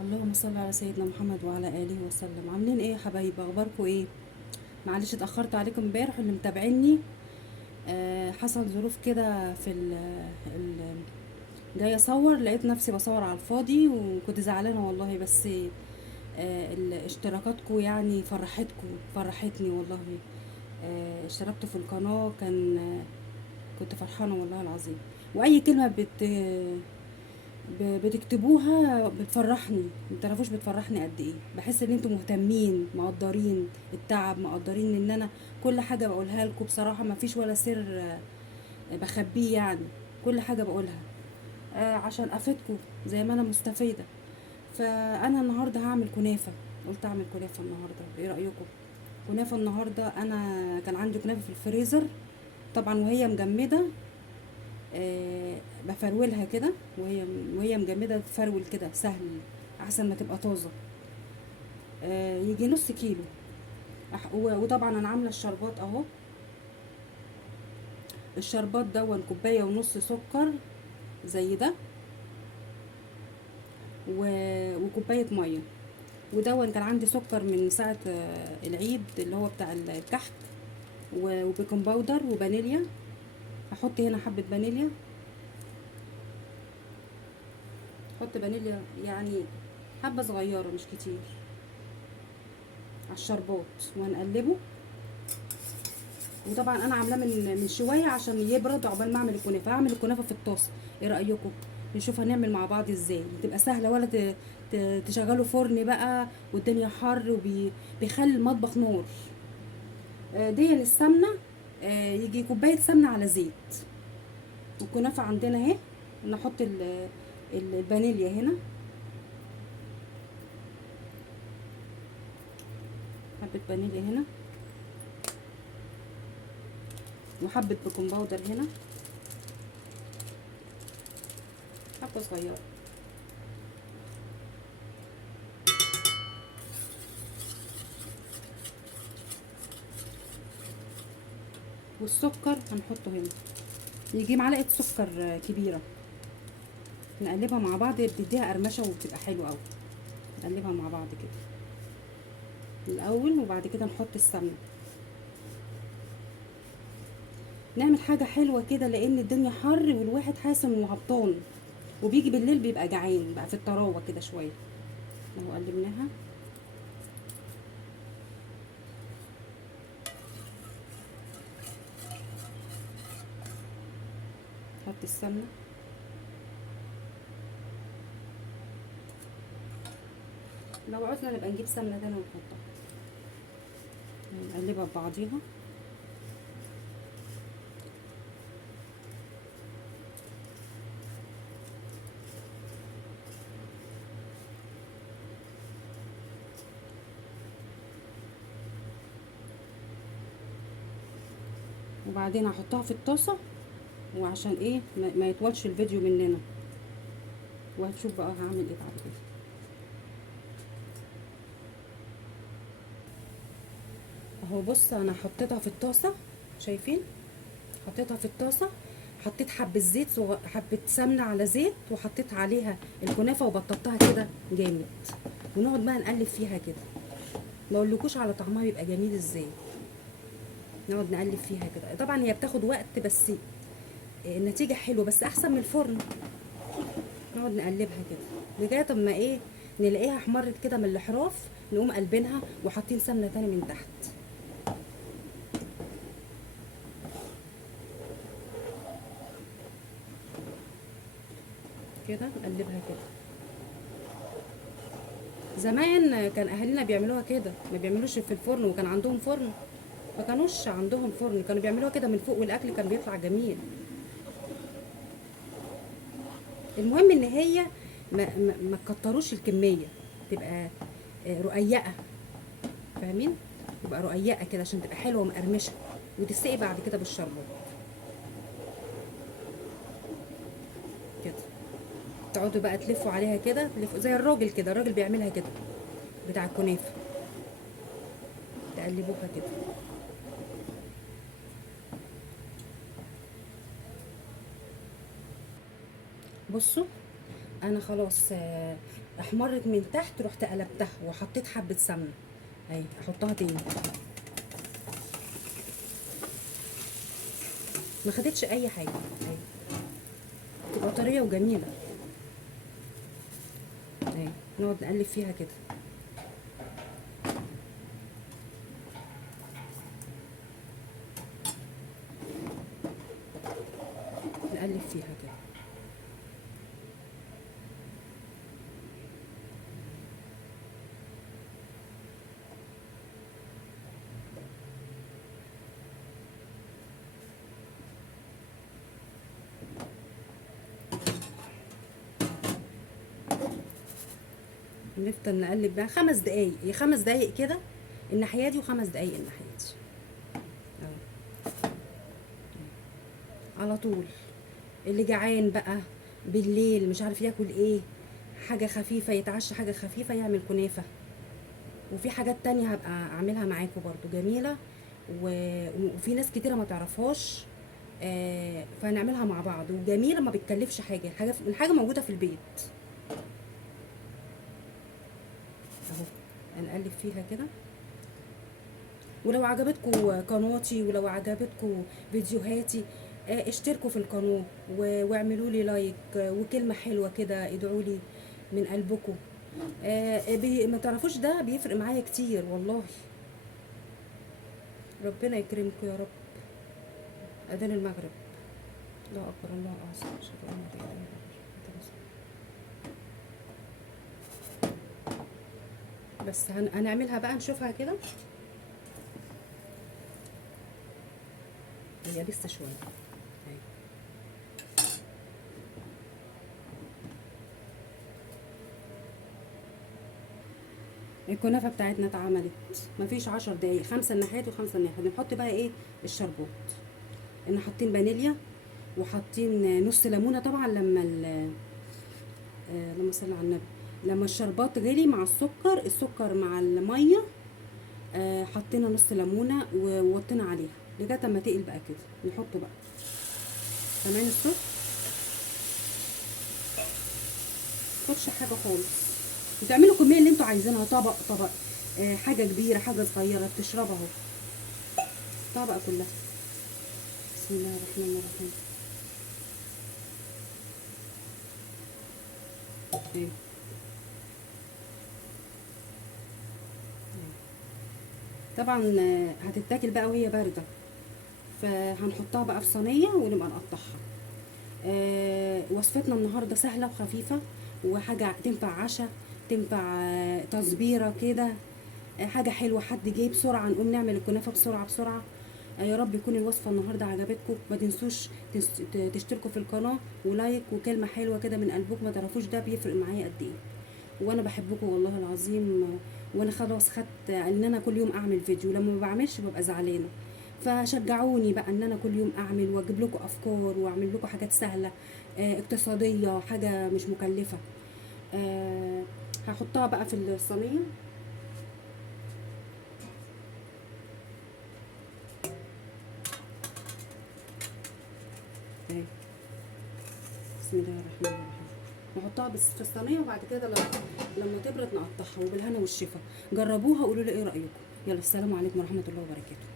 اللهم صل على سيدنا محمد وعلى اله وسلم. عاملين ايه يا حبايبي؟ اخباركم ايه؟ معلش اتاخرت عليكم امبارح. اللي متابعيني حصل ظروف كده في جايه اصور، لقيت نفسي بصور على الفاضي وكنت زعلانه والله. بس اشتراكاتكم يعني فرحتني والله. اشتركت في القناه، كنت فرحانه والله العظيم. واي كلمه بتكتبوها بتفرحني، متعرفوش بتفرحني قد ايه. بحس ان انتوا مهتمين، مقدرين التعب، مقدرين ان انا كل حاجه بقولها لكم بصراحه ما فيش ولا سر بخبيه يعني. كل حاجه بقولها عشان افيدكم زي ما انا مستفيده. فانا النهارده هعمل كنافه. قلت اعمل كنافه النهارده، ايه رايكم؟ كنافه النهارده. انا كان عندي كنافه في الفريزر طبعا وهي مجمده. بفرولها كده وهي مجمده، تفرول كده سهل احسن ما تبقى طازه. يجي نص كيلو. وطبعا انا عامله الشربات اهو. الشربات دون كوبايه ونص سكر زي ده، وكوبايه ميه. ودون كان عندي سكر من ساعه العيد اللي هو بتاع الكحك، وبيكنج باودر وفانيليا. هحط هنا حبه فانيليا. احط فانيليا يعني حبه صغيره مش كتير على الشربات وهنقلبه. وطبعا انا عاملاه من شويه عشان يبرد عقبال ما اعمل الكنافه. هعمل الكنافه في الطاسه. ايه رايكم؟ نشوف هنعمل مع بعض ازاي. تبقى سهله، ولا تشغلوا فرن بقى والدنيا حر بيخلي المطبخ نور. دي السمنه. يجي كوبايه سمنه على زيت. والكنافه عندنا اهي. نحط الفانيليا هنا، حبه فانيليا هنا، وحبه بيكنج باودر هنا، حبه صغيره. والسكر هنحطه هنا، يجي معلقه سكر كبيره. نقلبها مع بعض، بتديها قرمشه وبتبقى حلوه قوي. نقلبها مع بعض كده الاول، وبعد كده نحط السمنه. نعمل حاجه حلوه كده لان الدنيا حر والواحد حاسس انه هبطان، وبيجي بالليل بيبقى جعان بقى في الطراوه كده شويه. اهو قلبناها. نحط السمنه. لو عوزنا نبقى نجيب سمنه تانية ونحطها. نقلبها ببعضيها. وبعدين هحطها في الطاسه، وعشان ايه ما يطولش الفيديو مننا. وهتشوف بقى هعمل ايه بعد كده. اهو بص، انا حطيتها في الطاسه. شايفين؟ حطيتها في الطاسه. حطيت حبه زيت حبه سمنه على زيت، وحطيت عليها الكنافه وبططتها كده جامد. ونقعد بقى نقلب فيها كده. ما اقولكوش على طعمها بيبقى جميل ازاي. نقعد نقلب فيها كده. طبعا هي بتاخد وقت، بس النتيجه حلوه، بس احسن من الفرن. نقعد نقلبها كده لغايه اما ايه، نلاقيها احمرت كده من الاحراف. نقوم قلبينها وحاطين سمنه تاني من تحت كده. نقلبها كده. زمان كان اهالينا بيعملوها كده، ما بيعملوش في الفرن. وكان عندهم فرن؟ ما كانوش عندهم فرن، كانوا بيعملوها كده من فوق، والاكل كان بيطلع جميل. المهم ان هي ما تكتروش الكميه، تبقى رقيقه. فاهمين؟ تبقى رقيقه كده عشان تبقى حلوه ومقرمشه، وتسقي بعد كده بالشربات كده. تقعدوا بقى تلفوا عليها كده، تلفوا زي الراجل كده. الراجل بيعملها كده بتاع الكنافه. تقلبوها كده. بصوا، انا خلاص احمرت من تحت، رحت قلبتها وحطيت حبه سمنه اهي، احطها تاني. ما خدتش اي حاجه اهي، تبقى طريه وجميله اهي. نقعد نقلب فيها كده، نقلب فيها كده. نفضل نقلب بقى 5 دقايق، هي 5 دقايق كده الناحيه دي و5 دقايق الناحيه دي اهو، على طول. اللي جعان بقى بالليل مش عارف ياكل ايه، حاجه خفيفه، يتعشى حاجه خفيفه، يعمل كنافه. وفي حاجات تانية هبقى اعملها معاكم برضو جميله، وفي ناس كتيره ما تعرفهاش، فهنعملها مع بعض وجميله، ما بتكلفش حاجه، الحاجه موجوده في البيت اهو. هنقلب فيها كده. ولو عجبتكم قناتي ولو عجبتكم فيديوهاتي، اشتركوا في القناة واعملوا لي لايك، وكلمة حلوة كده ادعوا لي من قلبكم. ما تعرفوش ده بيفرق معايا كتير والله. ربنا يكرمكم يا رب. اذان المغرب. الله اكبر، الله اعظم، اشهد ان لا اله الا الله. بس هنعملها بقى نشوفها كده. هي لسه شويه أهي. الكنافه بتاعتنا اتعملت مفيش 10 دقايق، 5 الناحيات و5 الناحيات. نحط بقى ايه؟ الشربات. ان حاطين فانيليا وحاطين نص ليمونه طبعا، اللهم صل على النبي، لما الشربات غلي مع السكر مع الميه، حطينا نص ليمونه ووطينا عليها لغايه اما تقل بقى كده. نحطه بقى كمان الصوت، متاخدش حاجه خالص. بتعملوا الكميه اللي انتوا عايزينها، طبق طبق، حاجه كبيره حاجه صغيره بتشربها اهو، طبق كلها. بسم الله الرحمن الرحيم. ايه طبعا هتتاكل بقى وهي بارده، فهنحطها بقى في صينيه ونبقى نقطعها. وصفتنا النهارده سهله وخفيفه، وحاجه تنفع عشاء، تنفع تصبيره كده، حاجه حلوه، حد جاي بسرعه نقوم نعمل الكنافه بسرعه بسرعه. يا رب يكون الوصفه النهارده عجبتكم. ما تنسوش تشتركوا في القناه ولايك وكلمه حلوه كده من قلبكم، ما تعرفوش ده بيفرق معايا قد ايه. وانا بحبكم والله العظيم. وانا خلاص خدت ان انا كل يوم اعمل فيديو، لما ما بعملش ببقى زعلانه. فشجعوني بقى ان انا كل يوم اعمل واجيب لكم افكار واعمل لكم حاجات سهله، اقتصاديه، حاجه مش مكلفه. هحطها بقى في الصينيه. اهي. بسم الله الرحمن الرحيم. نحطها بس في الصينيه، وبعد كده لما تبرد نقطعها، وبالهنا والشفا. جربوها وقولوا لي ايه رايكم. يلا، السلام عليكم ورحمه الله وبركاته.